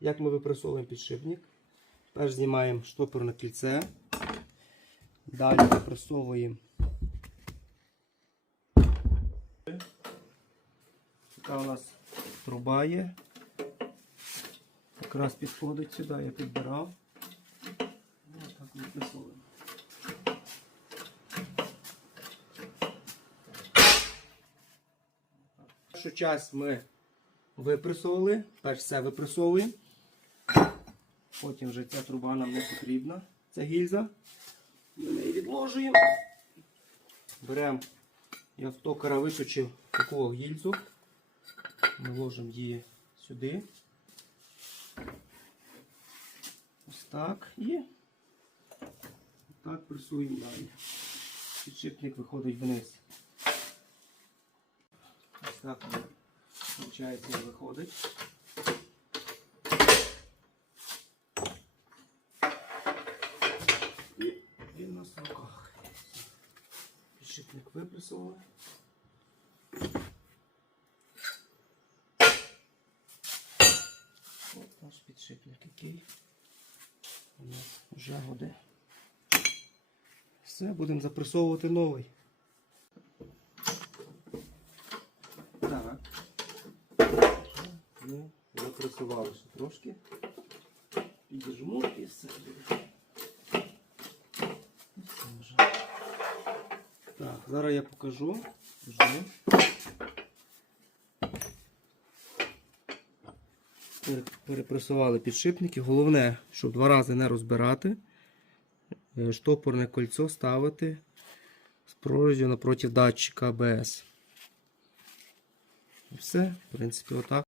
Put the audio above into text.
як ми випресовуємо підшипник. Перш знімаємо штопорне кільце. Далі випресовуємо. Така у нас труба є. Якраз підходить сюди, я підбирав. Ну, так випресовуємо. Першу часть ми випресовували, перш все випресовуємо. Потім вже ця труба нам не потрібна, ця гільза. Ми неї відложуємо. Беремо, я з токара виточив таку гільзу. Ми ложимо її сюди. Ось так і так пресуємо далі. Підшипник виходить вниз. Ось так виходить, він виходить. І він у нас в руках. Підшипник випресували. От наш підшипник який у нас вже годе. Все, будемо запресовувати новий. Так. Ми запресували ще трошки. Підіжму І все вже. Так, зараз я покажу. Перепресували підшипники. Головне, щоб два рази не розбирати. Е, Штопорне кольцо ставити з прорізю напроти датчика. І все, в принципі, отак.